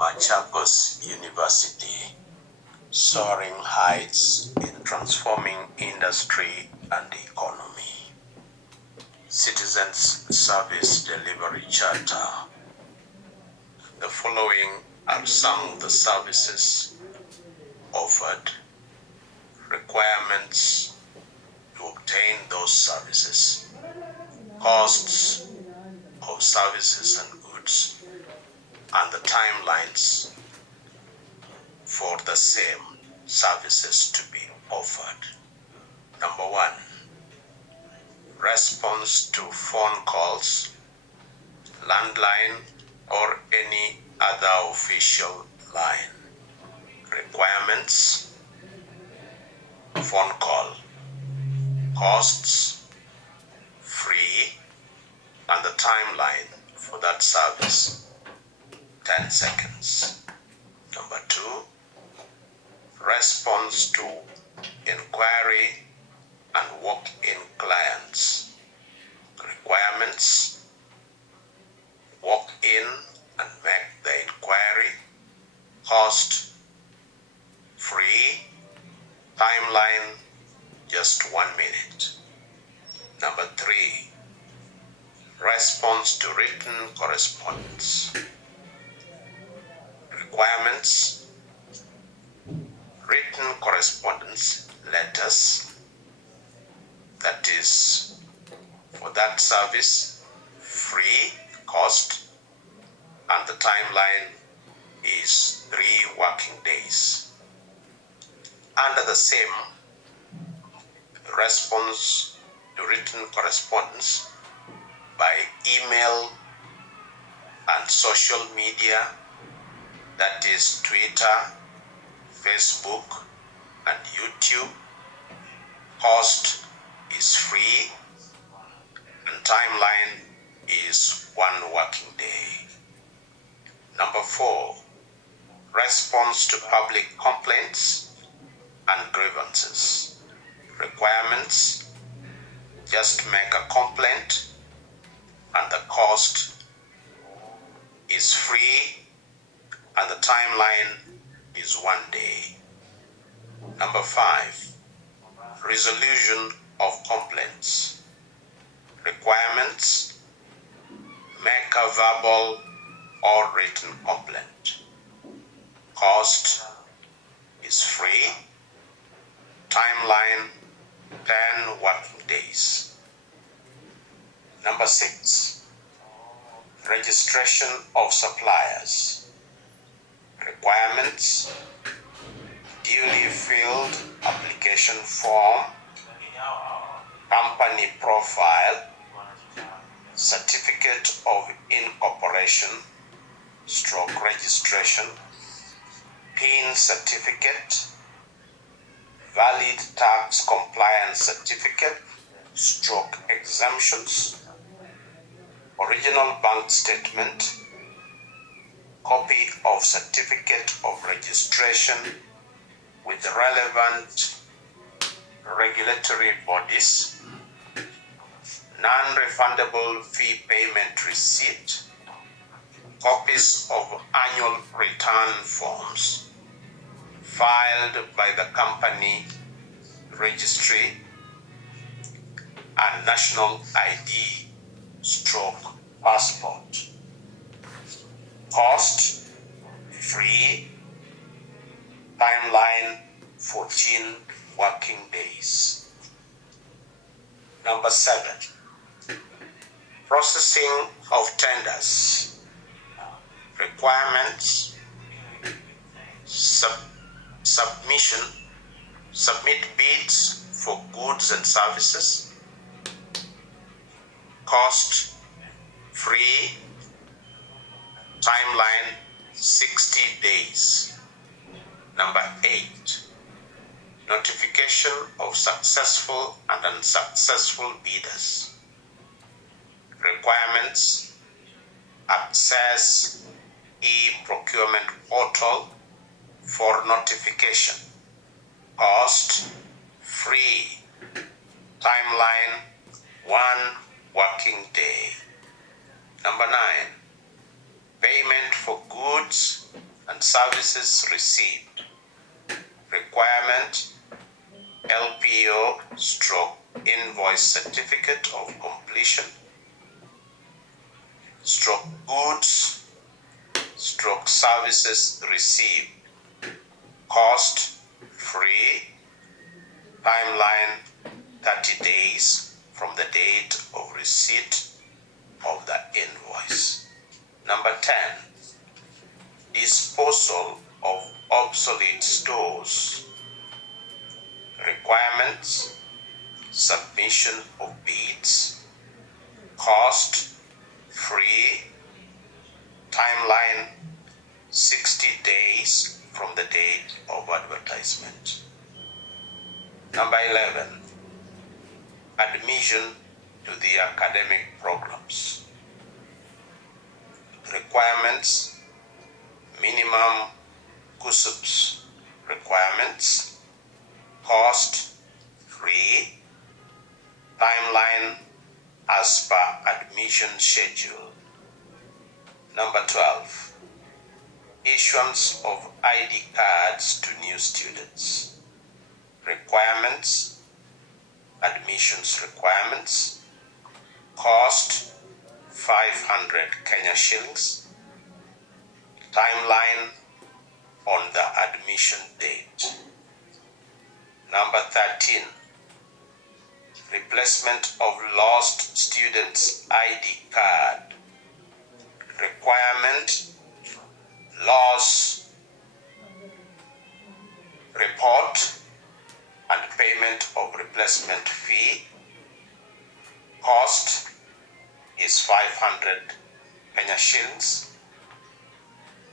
Machakos University, soaring heights in transforming industry and economy. Citizens Service Delivery Charter. The following are some of the services offered. Requirements to obtain those services. Costs of services and goods, and the timelines for the same services to be offered. Number 1, response to phone calls, landline, or any other official line. Requirements: phone call, costs, free, and the timeline for that service, 10 seconds. Number 2, response to inquiry and walk-in clients. Requirements: walk in and make the inquiry, cost, free, timeline, just 1 minute. Number 3, response to written correspondence. Requirements: written correspondence, letters, that is for that service, free, cost, and the timeline is 3 working days. Under the same, response to written correspondence by email and social media, that is Twitter, Facebook, and YouTube. Cost is free and timeline is 1 working day. Number 4, response to public complaints and grievances. Requirements: just make a complaint and the cost is free and the timeline is 1 day. Number 5, resolution of complaints. Requirements: make a verbal or written complaint. Cost is free. Timeline 10 working days. Number 6, registration of suppliers. Requirements: duly filled application form, company profile, certificate of incorporation / registration, PIN certificate, valid tax compliance certificate / exemptions, original bank statement, copy of certificate of registration with relevant regulatory bodies, non-refundable fee payment receipt, copies of annual return forms filed by the company registry, and national ID / passport. Cost: free. Timeline 14 working days. Number 7, processing of tenders. Requirements: submit bids for goods and services. Cost: free. Timeline 60 days. Number 8, notification of successful and unsuccessful bidders. Requirements: access e-procurement portal for notification. Cost: free. Timeline 1 working day. Number 9, payment for goods and services received. Requirement: LPO stroke invoice certificate of completion stroke goods stroke services received. Cost free. Timeline 30 days from the date of receipt of the invoice. Number 10. Disposal of obsolete stores. Requirements: submission of bids. Cost free. Timeline 60 days from the date of advertisement. Number 11. Admission to the academic programs. Requirements: minimum CUSUPS requirements. Cost free. Timeline as per admission schedule. Number 12. Issuance of ID cards to new students. Requirements: admissions requirements. Cost 500 Kenya shillings. Timeline on the admission date. Number 13. Replacement of lost students' ID card. Requirement: loss report and payment of replacement fee. Cost is 500 Kenya shillings.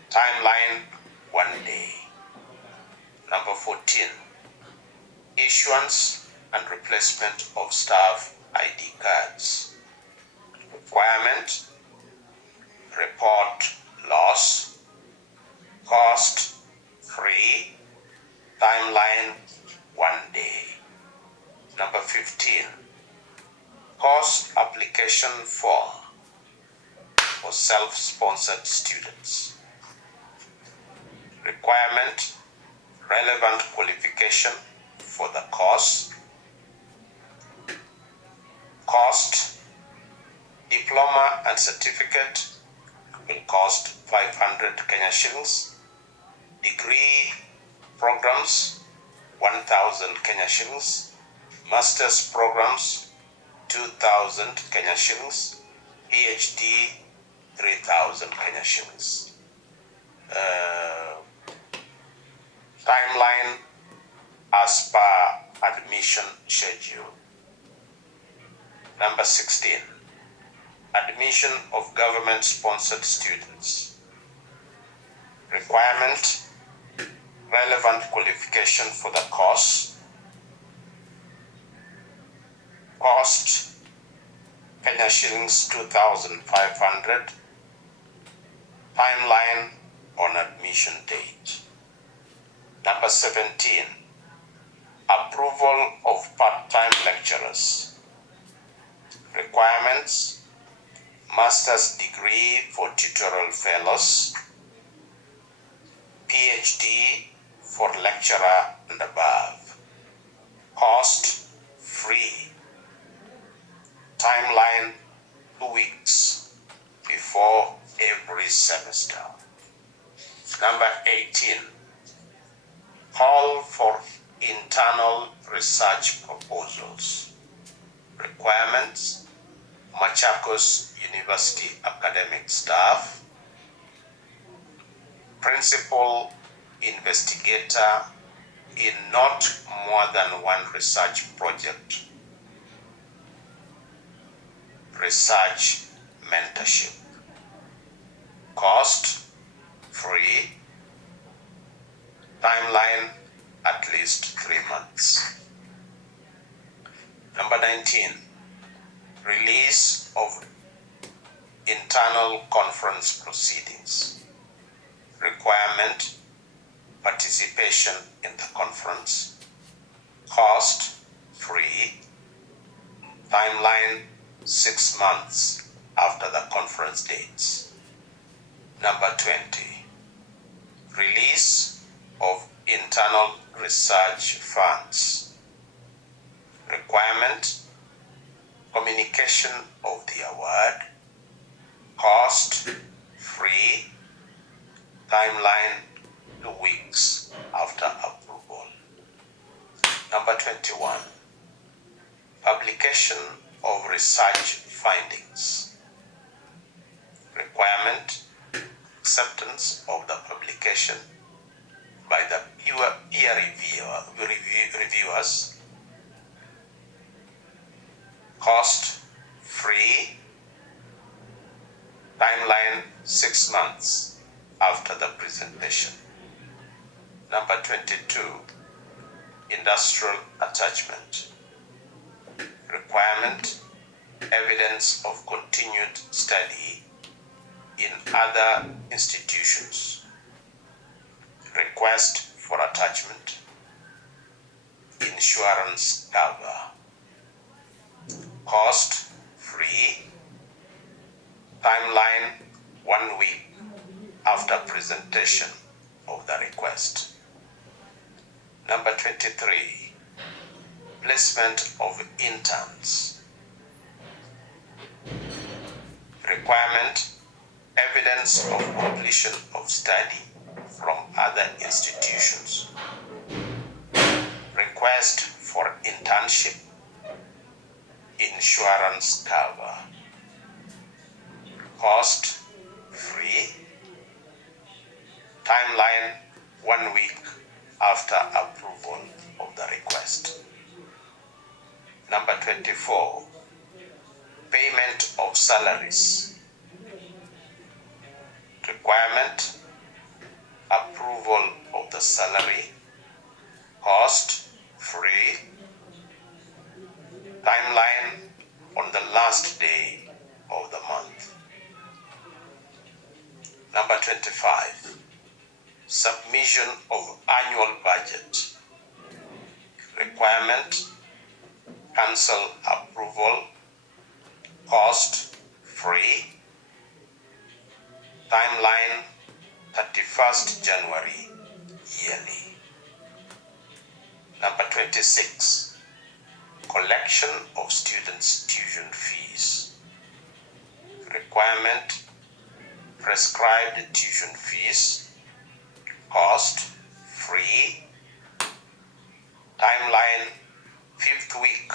Timeline 1 day. Number 14. Issuance and replacement of staff ID cards. Requirement: report loss. Cost free. Timeline 1 day. Number 15. Course application form for self-sponsored students. Requirement: relevant qualification for the course. Cost: diploma and certificate will cost 500 Kenya shillings. Degree programs 1,000 Kenya shillings. Master's programs 2,000 Kenya shillings. PhD 3,000 Kenya shillings. Timeline as per admission schedule. Number 16. Admission of government-sponsored students. Requirement: relevant qualification for the course. Cost: Kenya shillings 2,500. Timeline on admission date. Number 17. Approval of part-time lecturers. Requirements: master's degree for tutorial fellows. PhD for lecturer and above. Cost free. Timeline 2 weeks before every semester. Number 18. Call for internal research proposals. Requirements: Machakos University academic staff. Principal investigator in not more than one research project. Research mentorship. Cost free. Timeline at least 3 months. Number 19. Release of internal conference proceedings. Requirement: participation in the conference. Cost free. Timeline 6 months after the conference dates. Number 20. external research funds. Requirement: communication of the award, cost free, timeline 2 weeks after approval. Number 21, publication of research findings. Requirement: acceptance of the publication by the peer reviewers, cost free, timeline 6 months after the presentation. Number 22, industrial attachment. Requirement: evidence of continued study in other institutions. Request for attachment. Insurance cover. Cost free. Timeline 1 week after presentation of the request. Number 23, placement of interns. Requirement: evidence of completion of study from other institutions. Request for internship. Insurance cover. Cost free. Timeline 1 week after approval of the request. Number 24, payment of salaries. Requirement: approval of the salary, cost free, timeline on the last day of the month. Number 25, submission of annual budget. Requirement: council approval, cost free, timeline 31st January yearly. Number 26, collection of students' tuition fees. Requirement: prescribed tuition fees, cost free, timeline 5th week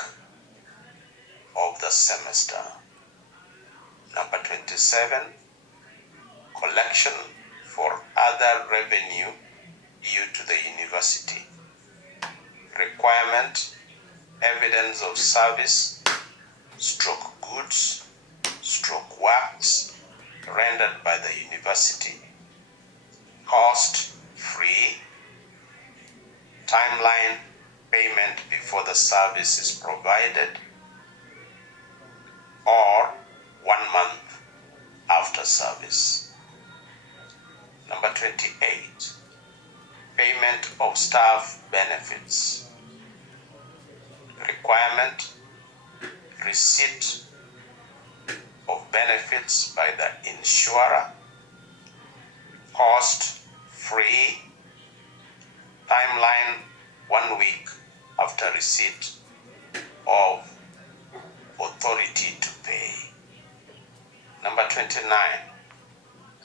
of the semester. Number 27, collection for other revenue due to the university. Requirement: evidence of service, stroke goods, stroke works rendered by the university. Cost free, timeline payment before the service is provided, or 1 month after service. Number 28, payment of staff benefits. Requirement: receipt of benefits by the insurer, cost free, timeline 1 week after receipt of authority to pay. Number 29,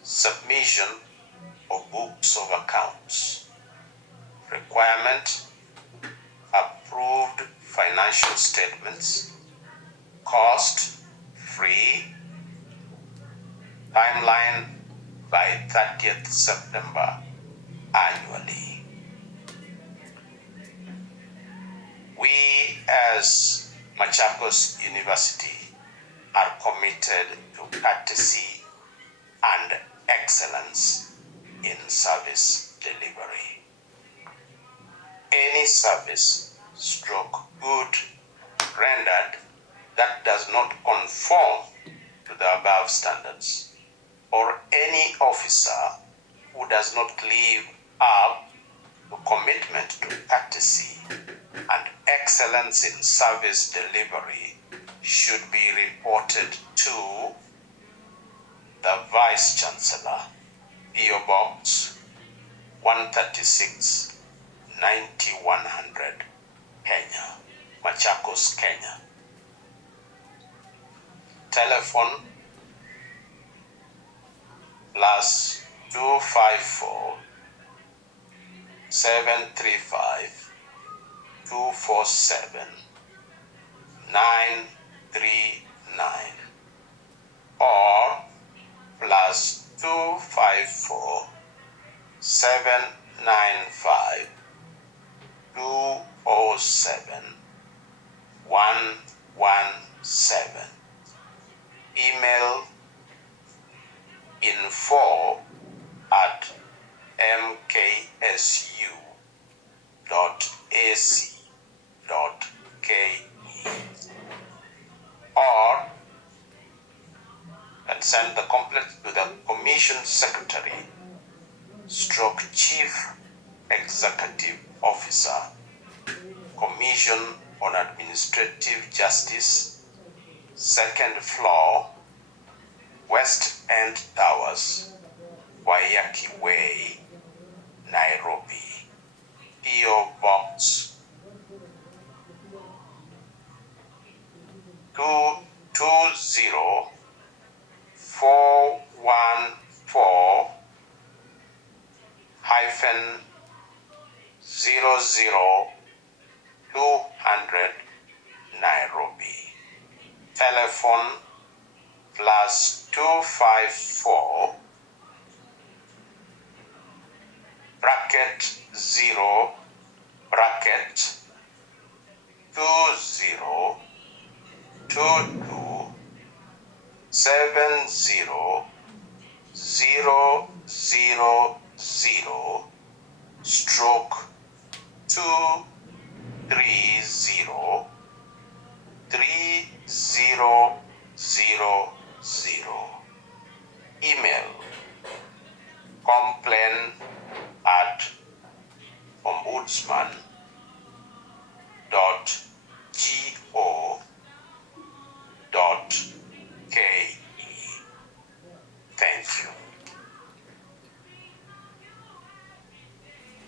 submission of books of accounts. Requirement: approved financial statements, cost free, timeline by 30th September annually. We as Machakos University are committed to courtesy and excellence in service delivery. Any service stroke good rendered that does not conform to the above standards, or any officer who does not live up to commitment to courtesy and excellence in service delivery should be reported to the Vice Chancellor, P.O. Box 136, 9100, Kenya, Machakos, Kenya. Telephone plus 254 735 247 939 or plus 254 795 207 117. Email info@mksu.ac.ke or and send the complaint to the Commission Secretary stroke Chief Executive Officer, Commission on Administrative Justice, 2nd floor, West End Towers, Waiyaki Way, Nairobi. P.O. Box 20414 hyphen 00200 Nairobi. Telephone plus 254 bracket 0 bracket 20 22 70 000 stroke 230 3000. Email complain@ombudsman.go.ke